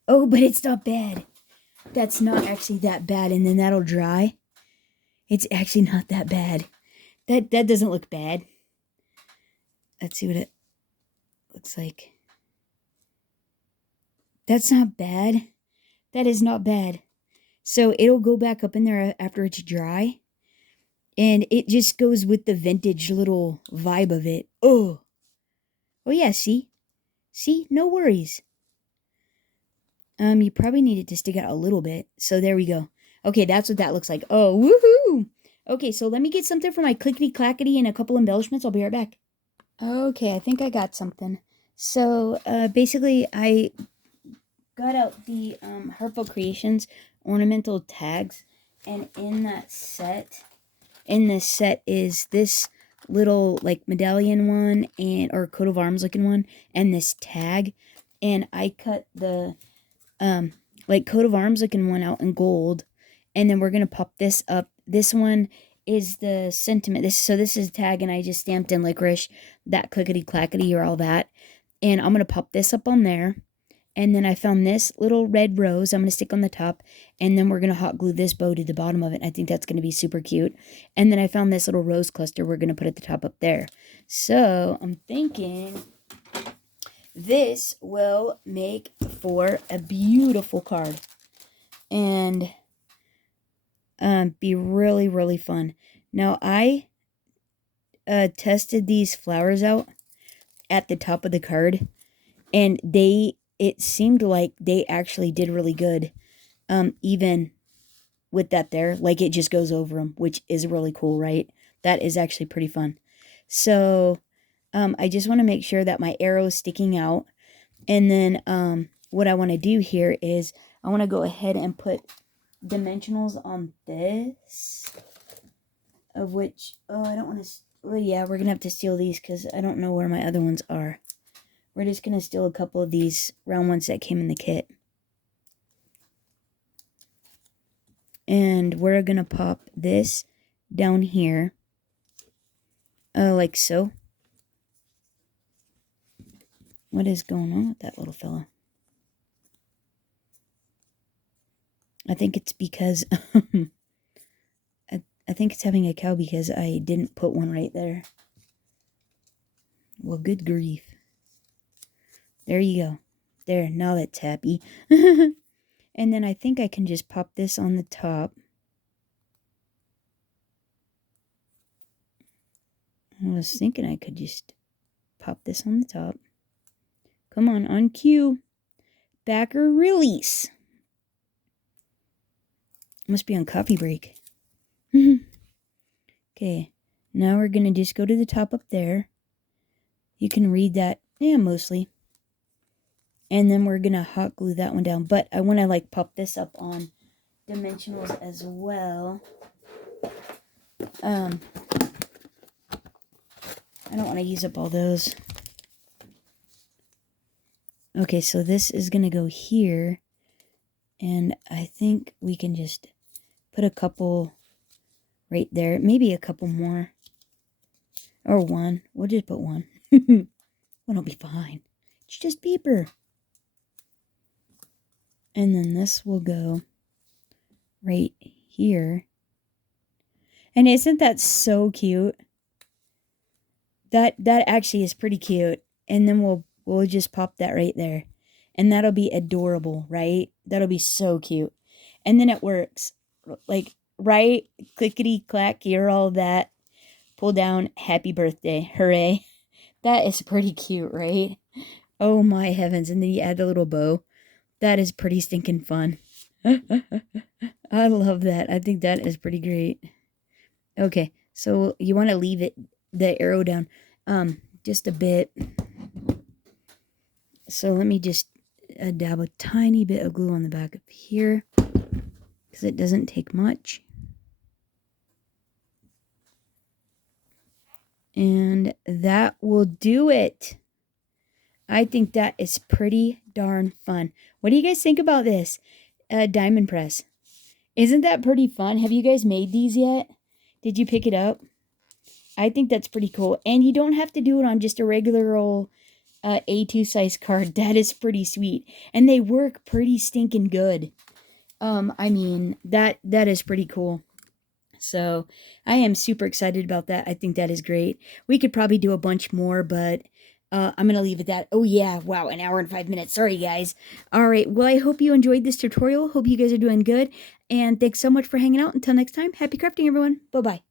Oh, but it's not bad. That's not actually that bad. And then that'll dry. It's actually not that bad. That doesn't look bad. Let's see what it looks like. That's not bad. That is not bad. So it'll go back up in there after it's dry. And it just goes with the vintage little vibe of it. Oh. Oh yeah, see? See? No worries. You probably need it to stick out a little bit. So there we go. Okay, that's what that looks like. Oh, woohoo! Okay, so let me get something for my clickety-clackety and a couple embellishments. I'll be right back. Okay, I think I got something. So, basically, I got out the Harpo Creations ornamental tags. And in this set is this little, like, medallion one or coat of arms looking one and this tag. And I cut the like coat of arms looking one out in gold, and then we're gonna pop this up. This one is the sentiment. This is a tag, and I just stamped in licorice that clickety clackety or all that, and I'm gonna pop this up on there. And then I found this little red rose I'm gonna stick on the top, and then we're gonna hot glue this bow to the bottom of it. I think that's gonna be super cute. And then I found this little rose cluster we're gonna put at the top up there. So I'm thinking this will make for a beautiful card and be really, really fun. Now, I tested these flowers out at the top of the card, and it seemed like they actually did really good, even with that there. Like, it just goes over them, which is really cool, right? That is actually pretty fun. So, I just want to make sure that my arrow is sticking out. And then what I want to do here is I want to go ahead and put dimensionals on this, of which, I don't want to, well, yeah, we're going to have to steal these because I don't know where my other ones are. We're just going to steal a couple of these round ones that came in the kit. And we're going to pop this down here, like so. What is going on with that little fella? I think it's because I think it's having a cow because I didn't put one right there. Well, good grief. There you go. There, now that's happy. And then I think I can just pop this on the top. I was thinking I could just pop this on the top. Come on cue. Backer release. Must be on coffee break. Okay, now we're going to just go to the top up there. You can read that, yeah, mostly. And then we're going to hot glue that one down. But I want to, like, pop this up on dimensionals as well. I don't want to use up all those. Okay, so this is going to go here. And I think we can just put a couple right there. Maybe a couple more. Or one. We'll just put one. It'll be fine. It's just paper. And then this will go right here. And isn't that so cute? That actually is pretty cute. And then we'll just pop that right there. And that'll be adorable, right? That'll be so cute. And then it works. Like, right? Clickety clack, you're all that. Pull down, happy birthday. Hooray. That is pretty cute, right? Oh my heavens. And then you add a little bow. That is pretty stinking fun. I love that. I think that is pretty great. Okay, so you want to leave the arrow down just a bit. So let me just dab a tiny bit of glue on the back of here because it doesn't take much. And that will do it. I think that is pretty darn fun. What do you guys think about this diamond press? Isn't that pretty fun? Have you guys made these yet? Did you pick it up? I think that's pretty cool. And you don't have to do it on just a regular old A2 size card. That is pretty sweet. And they work pretty stinking good. I mean, that is pretty cool. So I am super excited about that. I think that is great. We could probably do a bunch more, but I'm going to leave it at that. Oh, yeah. Wow. An hour and 5 minutes. Sorry, guys. All right. Well, I hope you enjoyed this tutorial. Hope you guys are doing good. And thanks so much for hanging out. Until next time, happy crafting, everyone. Bye-bye.